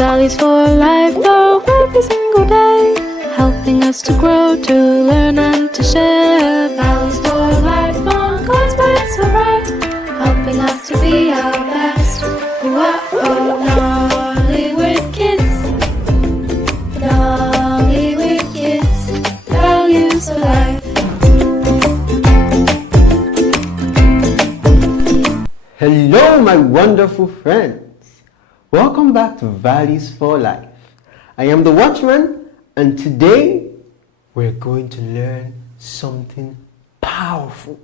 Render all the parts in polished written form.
Values for life, though every single day, helping us to grow, to learn and to share. Values for life on God's word so bright, helping us to be our best. Whoa, Nollywood kids, Nollywood kids, values for life. Hello my wonderful friends. Welcome back to Values for Life. I am the Watchman, and today we're going to learn something powerful.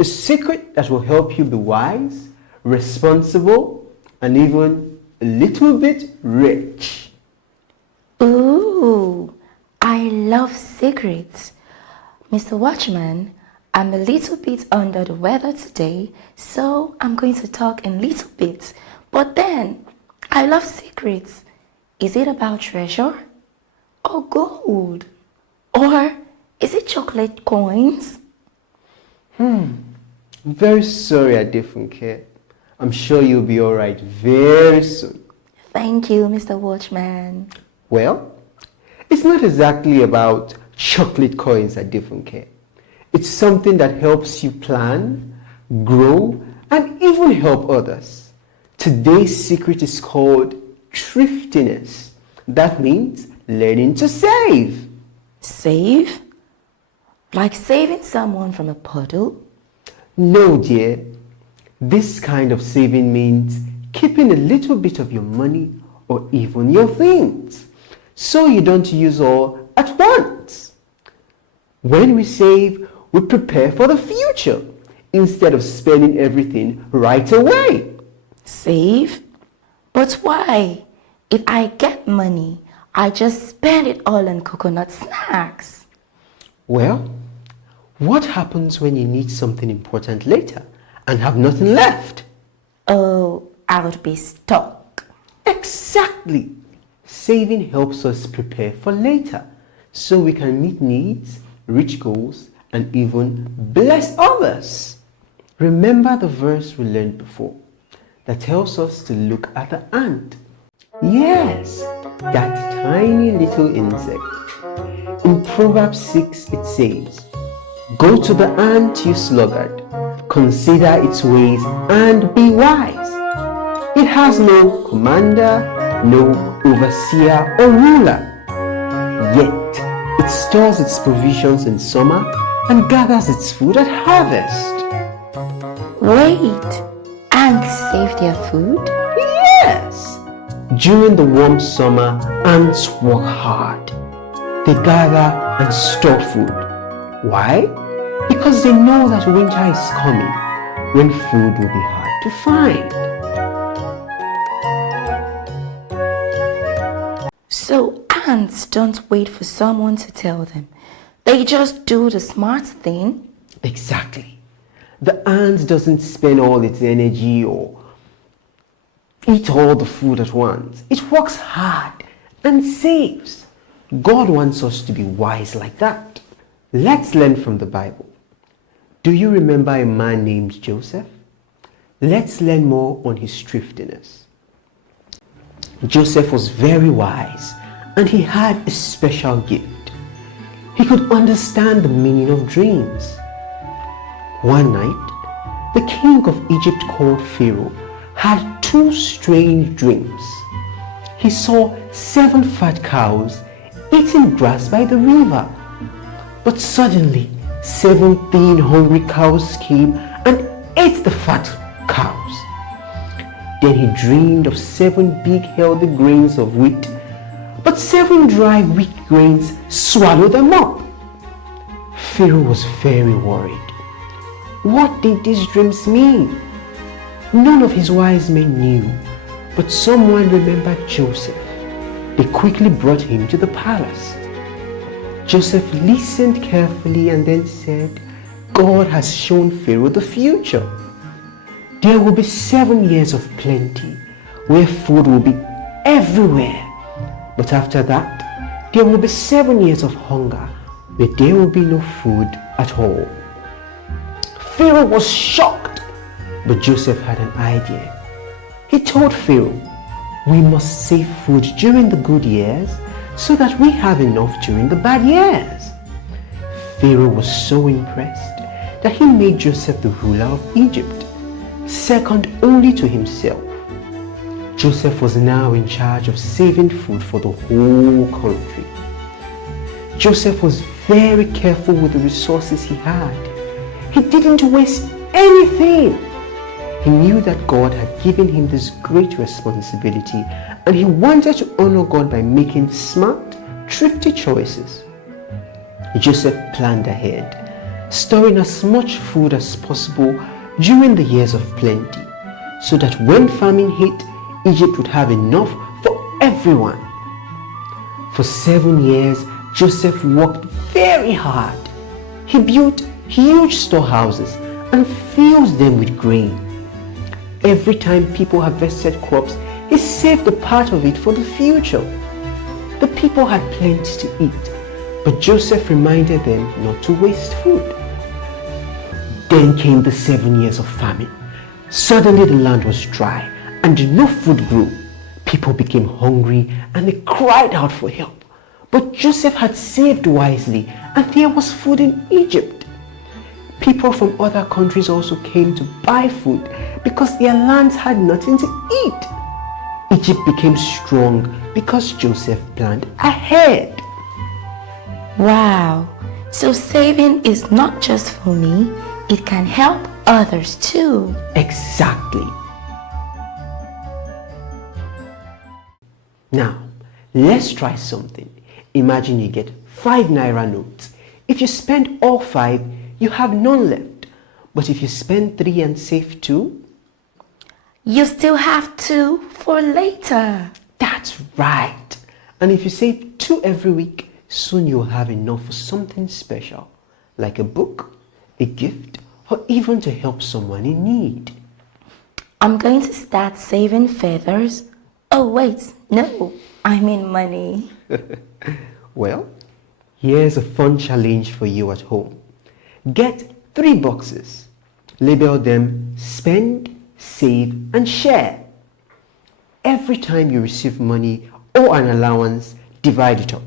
A secret that will help you be wise, responsible, and even a little bit rich. Ooh, I love secrets. Mr. Watchman, I'm a little bit under the weather today, so I'm going to talk in little bits. But then, I love secrets. Is it about treasure? Or gold? Or is it chocolate coins? I'm very sorry, Adefunke. I'm sure you'll be alright very soon. Thank you, Mr. Watchman. Well, it's not exactly about chocolate coins, Adefunke. It's something that helps you plan, grow, and even help others. Today's secret is called thriftiness. That means learning to save. Save? Like saving someone from a puddle? No, dear. This kind of saving means keeping a little bit of your money or even your things, so you don't use all at once. When we save, we prepare for the future instead of spending everything right away. Save? But why? If I get money, I just spend it all on coconut snacks. Well, what happens when you need something important later and have nothing left? Oh, I would be stuck. Exactly. Saving helps us prepare for later so we can meet needs, reach goals, and even bless others. Remember the verse we learned before that tells us to look at the ant. Yes, that tiny little insect. In Proverbs 6 it says, "Go to the ant, you sluggard, consider its ways and be wise. It has no commander, no overseer or ruler, yet it stores its provisions in summer and gathers its food at harvest." Wait, ants save their food? Yes! During the warm summer, ants work hard. They gather and store food. Why? Because they know that winter is coming, when food will be hard to find. So ants don't wait for someone to tell them. They just do the smart thing. Exactly. The ant doesn't spend all its energy or eat all the food at once. It works hard and saves. God wants us to be wise like that. Let's learn from the Bible. Do you remember a man named Joseph? Let's learn more on his thriftiness. Joseph was very wise and he had a special gift. He could understand the meaning of dreams. One night, the king of Egypt called Pharaoh had two strange dreams. He saw 7 fat cows eating grass by the river. But suddenly, 7 thin, hungry cows came and ate the fat cows. Then he dreamed of 7 big, healthy grains of wheat, but 7 dry, weak grains swallowed them up. Pharaoh was very worried. What did these dreams mean? None of his wise men knew, but someone remembered Joseph. They quickly brought him to the palace. Joseph listened carefully and then said, "God has shown Pharaoh the future. There will be 7 years of plenty, where food will be everywhere. But after that, there will be 7 years of hunger, where there will be no food at all." Pharaoh was shocked, but Joseph had an idea. He told Pharaoh, We must save food during the good years so that we have enough during the bad years. Pharaoh was so impressed that he made Joseph the ruler of Egypt, second only to himself. Joseph was now in charge of saving food for the whole country. Joseph was very careful with the resources he had. He didn't waste anything. He knew that God had given him this great responsibility, and he wanted to honor God by making smart, thrifty choices. Joseph planned ahead, storing as much food as possible during the years of plenty, so that when famine hit, Egypt would have enough for everyone. For 7 years, Joseph worked very hard. He built huge storehouses and filled them with grain. Every time people harvested crops, he saved a part of it for the future. The people had plenty to eat, but Joseph reminded them not to waste food. Then came the 7 years of famine. Suddenly the land was dry and no food grew. People became hungry and they cried out for help. But Joseph had saved wisely, and there was food in Egypt. People from other countries also came to buy food because their lands had nothing to eat. Egypt became strong because Joseph planned ahead. Wow, so saving is not just for me, it can help others too. Exactly. Now, let's try something. Imagine you get 5 naira notes. If you spend all 5, you have none left. But if you spend 3 and save 2, you still have 2 for later. That's right. And if you save 2 every week, soon you'll have enough for something special, like a book, a gift, or even to help someone in need. I'm going to start saving feathers. Oh wait, no, I mean money. Well, here's a fun challenge for you at home. Get 3 boxes. Label them spend, save, and share. Every time you receive money or an allowance, divide it up.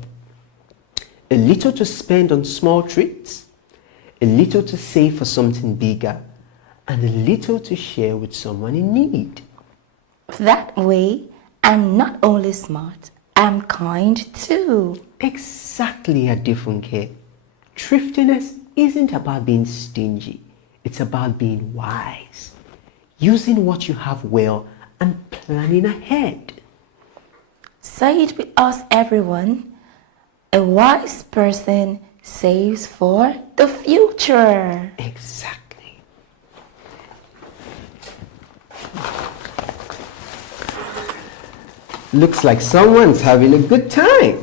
A little to spend on small treats, a little to save for something bigger, and a little to share with someone in need. That way, I'm not only smart, I'm kind too. Exactly, Adefunke. Thriftiness isn't about being stingy. It's about being wise, using what you have well and planning ahead. Say it with us, everyone. A wise person saves for the future. Exactly. Looks like someone's having a good time.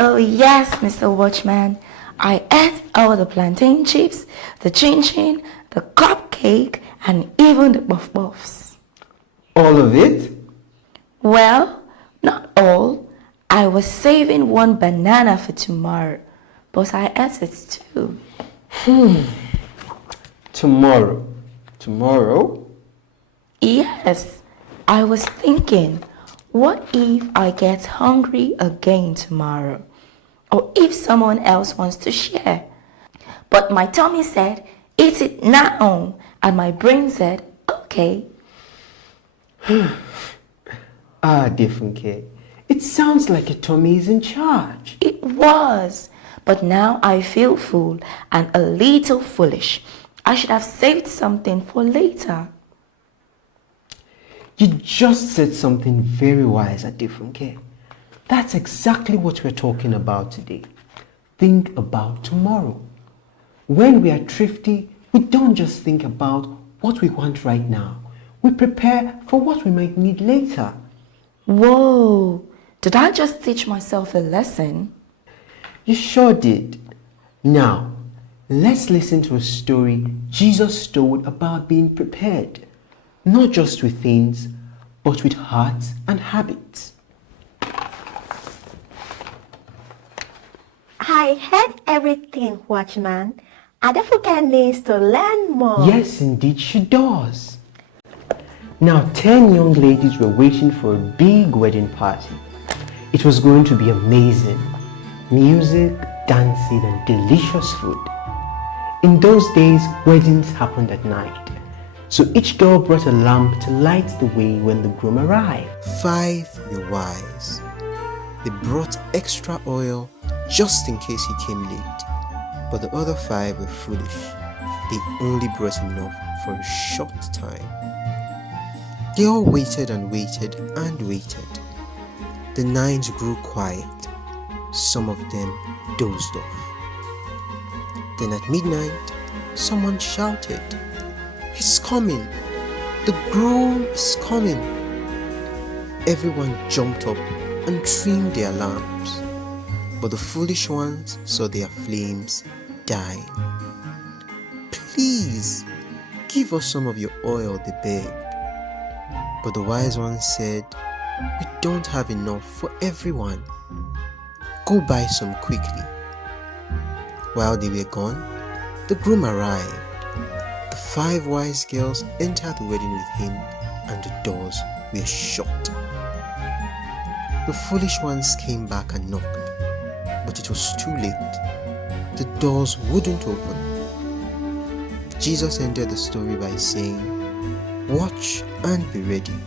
Oh yes, Mr. Watchman. I ate all the plantain chips, the chin-chin, the cupcake, and even the puff-puffs. All of it? Well, not all. I was saving 1 banana for tomorrow, but I ate it too. Tomorrow. Tomorrow? Yes, I was thinking, what if I get hungry again tomorrow? Or if someone else wants to share? But my tummy said, eat it now. And my brain said, okay. Adefunke, it sounds like your tummy is in charge. It was. But now I feel full and a little foolish. I should have saved something for later. You just said something very wise, Adefunke. That's exactly what we're talking about today. Think about tomorrow. When we are thrifty, we don't just think about what we want right now. We prepare for what we might need later. Whoa, did I just teach myself a lesson? You sure did. Now, let's listen to a story Jesus told about being prepared, not just with things, but with hearts and habits. I heard everything, Watchman. Adefunke needs to learn more. Yes, indeed she does. Now 10 young ladies were waiting for a big wedding party. It was going to be amazing. Music, dancing and delicious food. In those days, weddings happened at night. So each girl brought a lamp to light the way when the groom arrived. 5 were wise. They brought extra oil just in case he came late. But the other 5 were foolish. They only brought enough for a short time. They all waited and waited and waited. The 9s grew quiet. Some of them dozed off. Then at midnight, someone shouted, "He's coming! The groom is coming!" Everyone jumped up and trimmed their lamps, but the foolish ones saw their flames die. "Please, give us some of your oil," they begged. But the wise ones said, "We don't have enough for everyone. Go buy some quickly." While they were gone, the groom arrived. The 5 wise girls entered the wedding with him, and the doors were shut. The foolish ones came back and knocked, but it was too late. The doors wouldn't open. Jesus ended the story by saying, "Watch and be ready,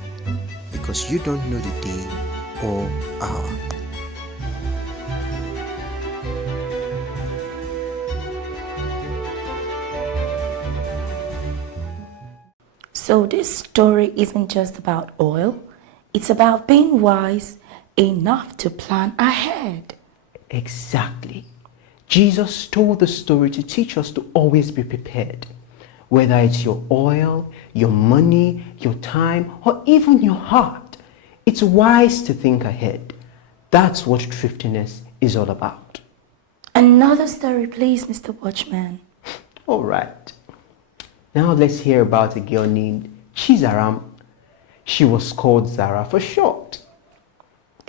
because you don't know the day or hour." So this story isn't just about oil, it's about being wise enough to plan ahead. Exactly. Jesus told the story to teach us to always be prepared. Whether it's your oil, your money, your time, or even your heart, it's wise to think ahead. That's what thriftiness is all about. Another story, please, Mr. Watchman. All right. Now let's hear about a girl named Chizaram. She was called Zara for short.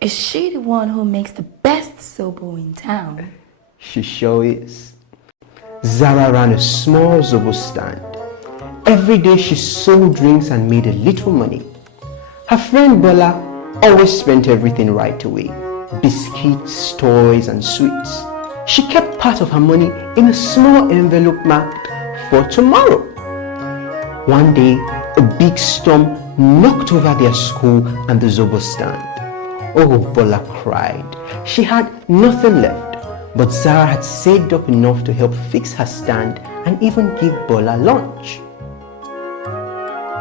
Is she the one who makes the best zobo in town? She sure is. Zara ran a small zobo stand. Every day she sold drinks and made a little money. Her friend Bola always spent everything right away. Biscuits, toys and sweets. She kept part of her money in a small envelope marked for tomorrow. One day, a big storm knocked over their school and the zobo stand. Oh, Bola cried. She had nothing left, but Zara had saved up enough to help fix her stand and even give Bola lunch.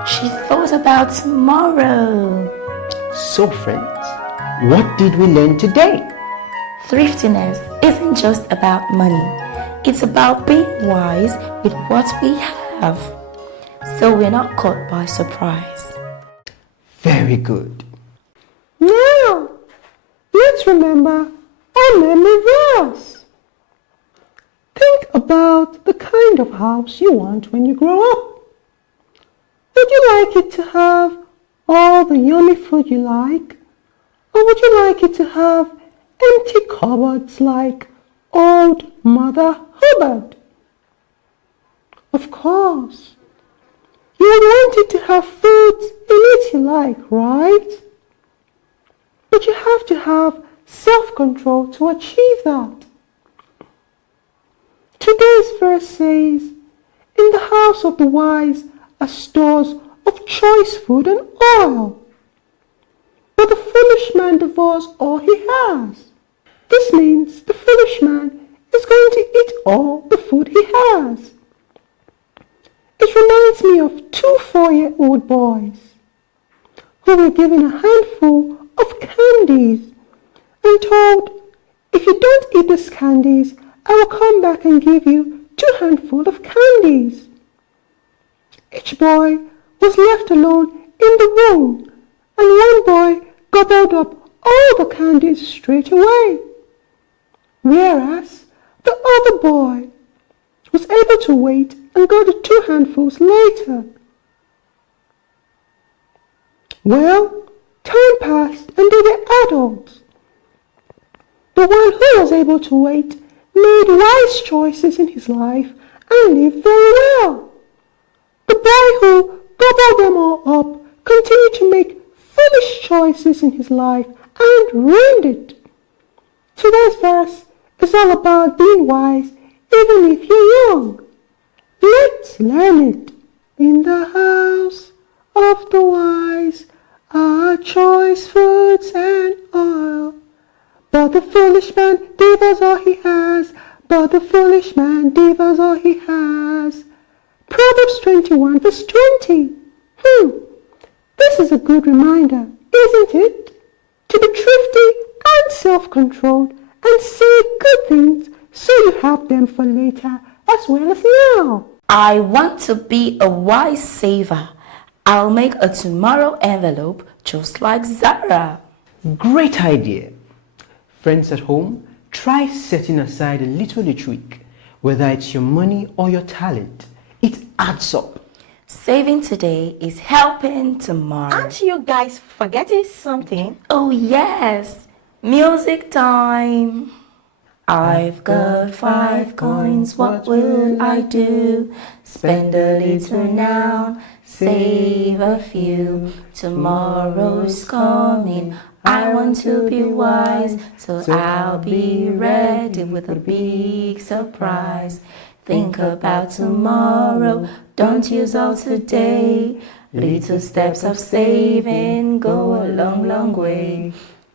She thought about tomorrow. So friends, what did we learn today? Thriftiness isn't just about money. It's about being wise with what we have, so we're not caught by surprise. Very good. Now, let's remember our memory verse. Think about the kind of house you want when you grow up. Would you like it to have all the yummy food you like? Or would you like it to have empty cupboards like old Mother Hubbard? Of course, you would want it to have foods in it you like, right? But you have to have self-control to achieve that. Today's verse says, "In the house of the wise are stores of choice food and oil, but the foolish man devours all he has." This means the foolish man is going to eat all the food he has. It reminds me of 2 4-year-old boys who were given a handful of candies and told, "If you don't eat these candies, I will come back and give you 2 handfuls of candies." Each boy was left alone in the room, and one boy gobbled up all the candies straight away, whereas the other boy was able to wait and got the 2 handfuls later. Well, time passed and they were adults. The one who was able to wait made wise choices in his life and lived very well. The boy who gobbled them all up continued to make foolish choices in his life and ruined it. Today's verse is all about being wise even if you're young. Let's learn it. In the house of the wise are choice foods and oil. But the foolish man devours all he has. But the foolish man devours all he has. Proverbs 21 verse 20. This is a good reminder, isn't it? To be thrifty and self-controlled and save good things so you have them for later as well as now. I want to be a wise saver. I'll make a tomorrow envelope just like Zara. Great idea. Friends at home, try setting aside a little each week, whether it's your money or your talent. It adds up. Saving today is helping tomorrow. Aren't you guys forgetting something? Oh yes, music time. I've got 5 coins, what will I do? Spend a little now, save a few. Tomorrow's coming, I want to be wise, so I'll be ready with a big surprise. Think about tomorrow, don't use all today. Little steps of saving go a long, long way.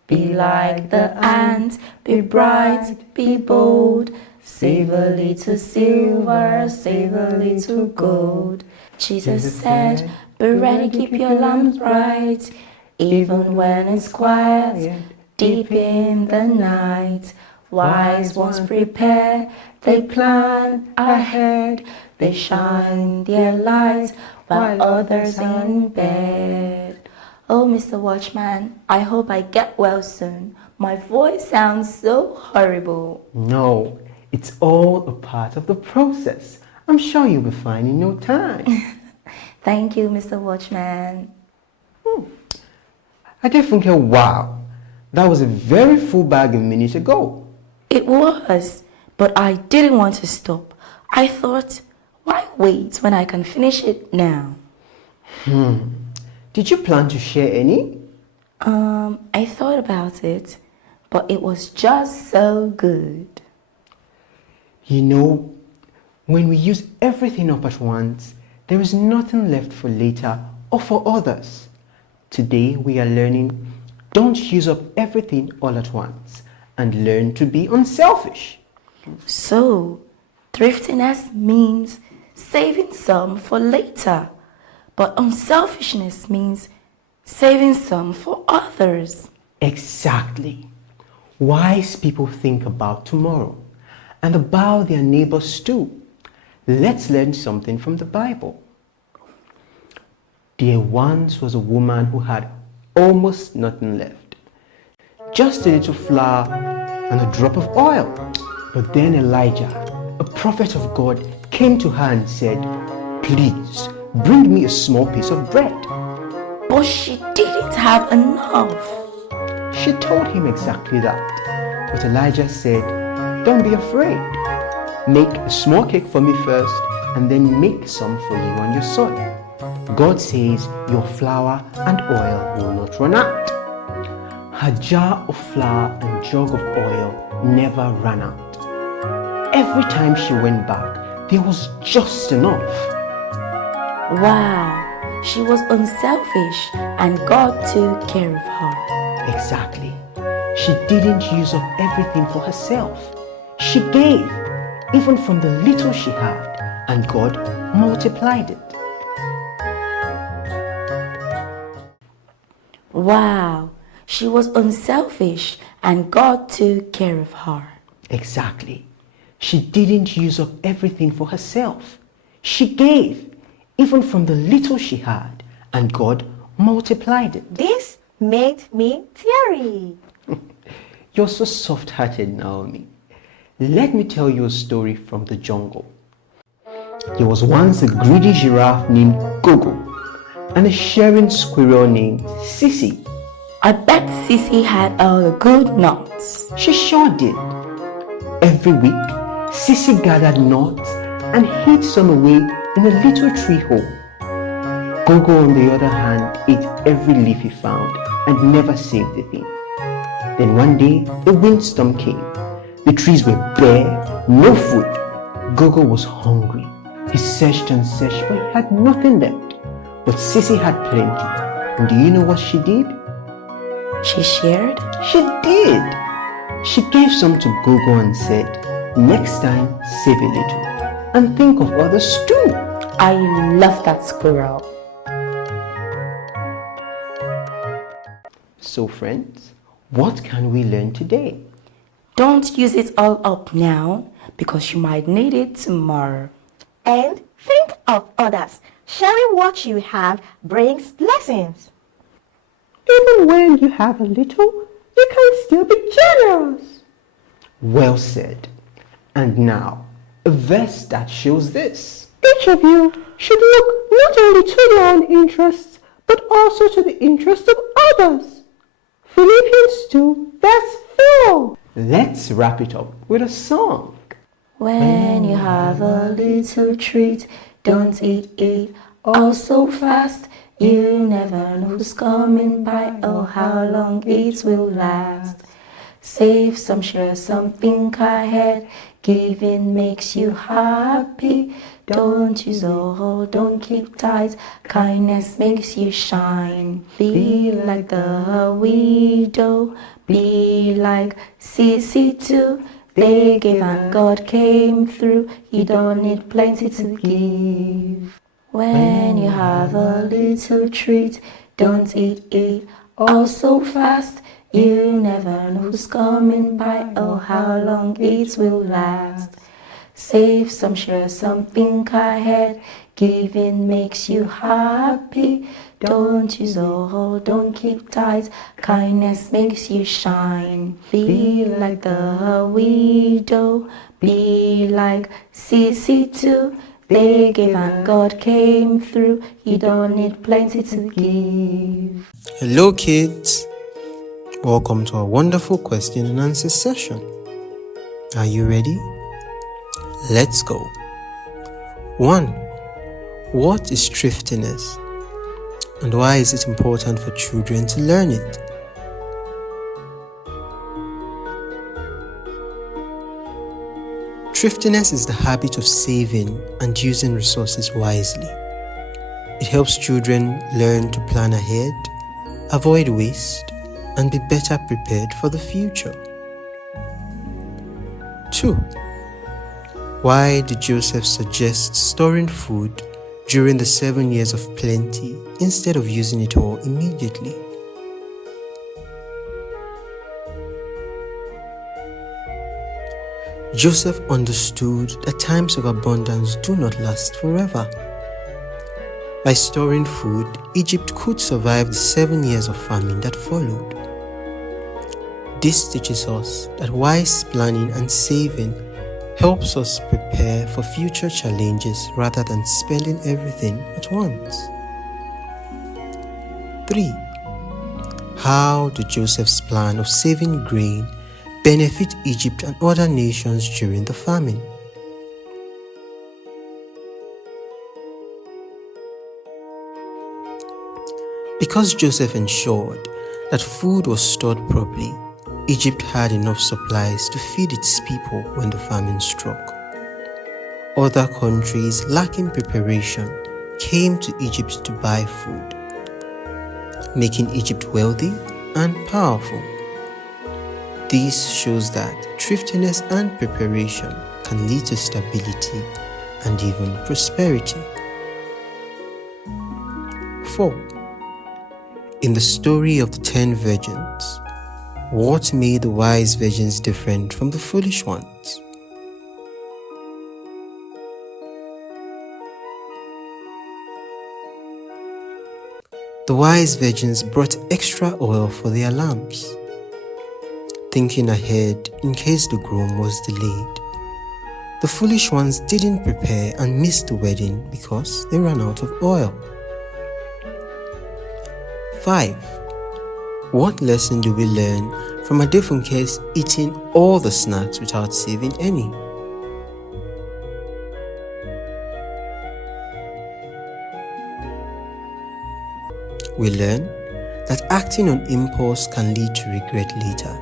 Be like the ant, be bright, be bold. Save a little silver, save a little gold. Jesus said, be ready, keep your lamp bright. Even when it's quiet, deep in the night. Wise ones prepare, they plan ahead. They shine their light while others in bed. Oh, Mr. Watchman, I hope I get well soon. My voice sounds so horrible. No, it's all a part of the process. I'm sure you'll be fine in no time. Thank you, Mr. Watchman. Adefunke, wow, that was a very full bag a minute ago. It was, but I didn't want to stop. I thought, why wait when I can finish it now? Did you plan to share any? I thought about it, but it was just so good. You know, when we use everything up at once, there is nothing left for later or for others. Today we are learning, don't use up everything all at once, and learn to be unselfish. So, thriftiness means saving some for later, but unselfishness means saving some for others. Exactly. Wise people think about tomorrow and about their neighbors too. Let's learn something from the Bible. There once was a woman who had almost nothing left. Just a little flour and a drop of oil. But then Elijah, a prophet of God, came to her and said, "Please, bring me a small piece of bread." But she didn't have enough. She told him exactly that. But Elijah said, "Don't be afraid. Make a small cake for me first, and then make some for you and your son. God says your flour and oil will not run out." Her jar of flour and jug of oil never ran out. Every time she went back, there was just enough. Wow, she was unselfish and God took care of her. Exactly. She didn't use up everything for herself. She gave, even from the little she had, and God multiplied it. Wow, she was unselfish and God took care of her. Exactly. She didn't use up everything for herself. She gave, even from the little she had, and God multiplied it. This made me teary. You're so soft-hearted, Naomi. Let me tell you a story from the jungle. There was once a greedy giraffe named Gogo and a sharing squirrel named Sissy. I bet Sissy had all the good nuts. She sure did. Every week, Sissy gathered nuts and hid some away in a little tree hole. Gogo, on the other hand, ate every leaf he found and never saved a thing. Then one day, a windstorm came. The trees were bare, no food. Gogo was hungry. He searched and searched, but he had nothing left. But Sissy had plenty. And do you know what she did? She shared? She did. She gave some to Gogo and said, next time, save a little. And think of others too. I love that squirrel. So friends, what can we learn today? Don't use it all up now because you might need it tomorrow. And think of others. Sharing what you have brings blessings. Even when you have a little, you can still be generous. Well said. And now, a verse that shows this. Each of you should look not only to your own interests, but also to the interests of others. Philippians 2, verse 4. Let's wrap it up with a song. When you have a little treat, don't eat it all so fast. You never know who's coming by or how long it will last. Save some, share some, think ahead. Giving makes you happy. Don't use all, don't keep tight. Kindness makes you shine. Be like the widow. Be like Sissy too. They gave and God came through. You don't need plenty to give. When you have a little treat, don't eat it all so fast. You never know who's coming by or how long it will last. Save some, share some, think ahead. Giving makes you happy. Don't use all, don't keep tight. Kindness makes you shine. Be like the widow. Be like Sissy too. They gave and God came through. You don't need plenty to give. Hello kids, welcome to our wonderful question and answer session. Are you ready? Let's go. 1. What is thriftiness and why is it important for children to learn it? Thriftiness is the habit of saving and using resources wisely. It helps children learn to plan ahead, avoid waste, and be better prepared for the future. 2. Why did Joseph suggest storing food during the 7 years of plenty instead of using it all immediately? Joseph understood that times of abundance do not last forever. By storing food, Egypt could survive the 7 years of famine that followed. This teaches us that wise planning and saving helps us prepare for future challenges rather than spending everything at once. 3. How did Joseph's plan of saving grain benefit Egypt and other nations during the famine? Because Joseph ensured that food was stored properly, Egypt had enough supplies to feed its people when the famine struck. Other countries lacking preparation came to Egypt to buy food, making Egypt wealthy and powerful. This shows that thriftiness and preparation can lead to stability and even prosperity. 4. In the story of the 10 virgins, what made the wise virgins different from the foolish ones? The wise virgins brought extra oil for their lamps, thinking ahead in case the groom was delayed. The foolish ones didn't prepare and missed the wedding because they ran out of oil. 5. What lesson do we learn from Adefunke's eating all the snacks without saving any? We learn that acting on impulse can lead to regret later.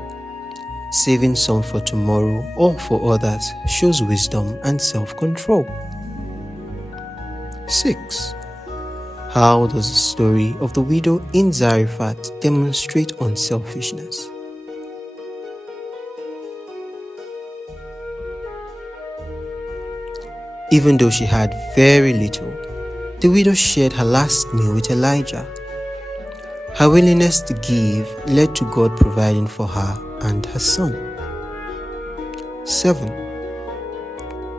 Saving some for tomorrow or for others shows wisdom and self-control. 6. How does the story of the widow in Zarephath demonstrate unselfishness? Even though she had very little, the widow shared her last meal with Elijah. Her willingness to give led to God providing for her and her son. 7.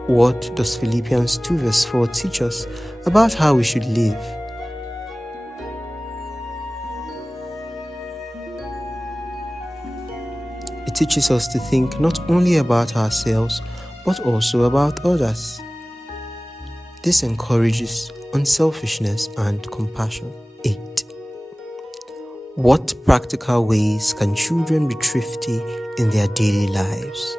What does Philippians 2 verse 4 teach us about how we should live? It teaches us to think not only about ourselves but also about others. This encourages unselfishness and compassion. 8. What practical ways can children be thrifty in their daily lives?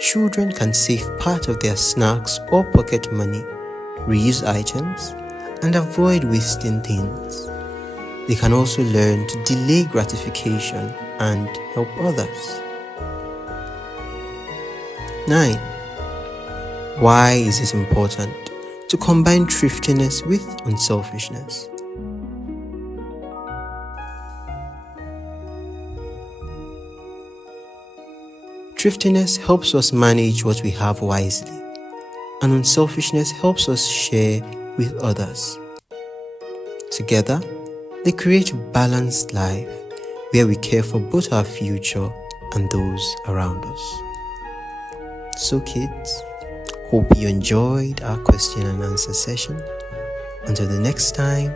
Children can save part of their snacks or pocket money, reuse items, and avoid wasting things. They can also learn to delay gratification and help others. 9. Why is it important to combine thriftiness with unselfishness? Thriftiness helps us manage what we have wisely, and unselfishness helps us share with others. Together, they create a balanced life where we care for both our future and those around us. So kids, hope you enjoyed our question and answer session. Until the next time,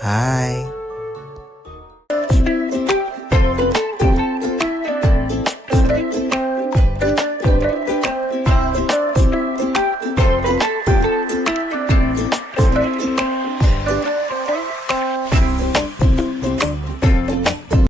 bye.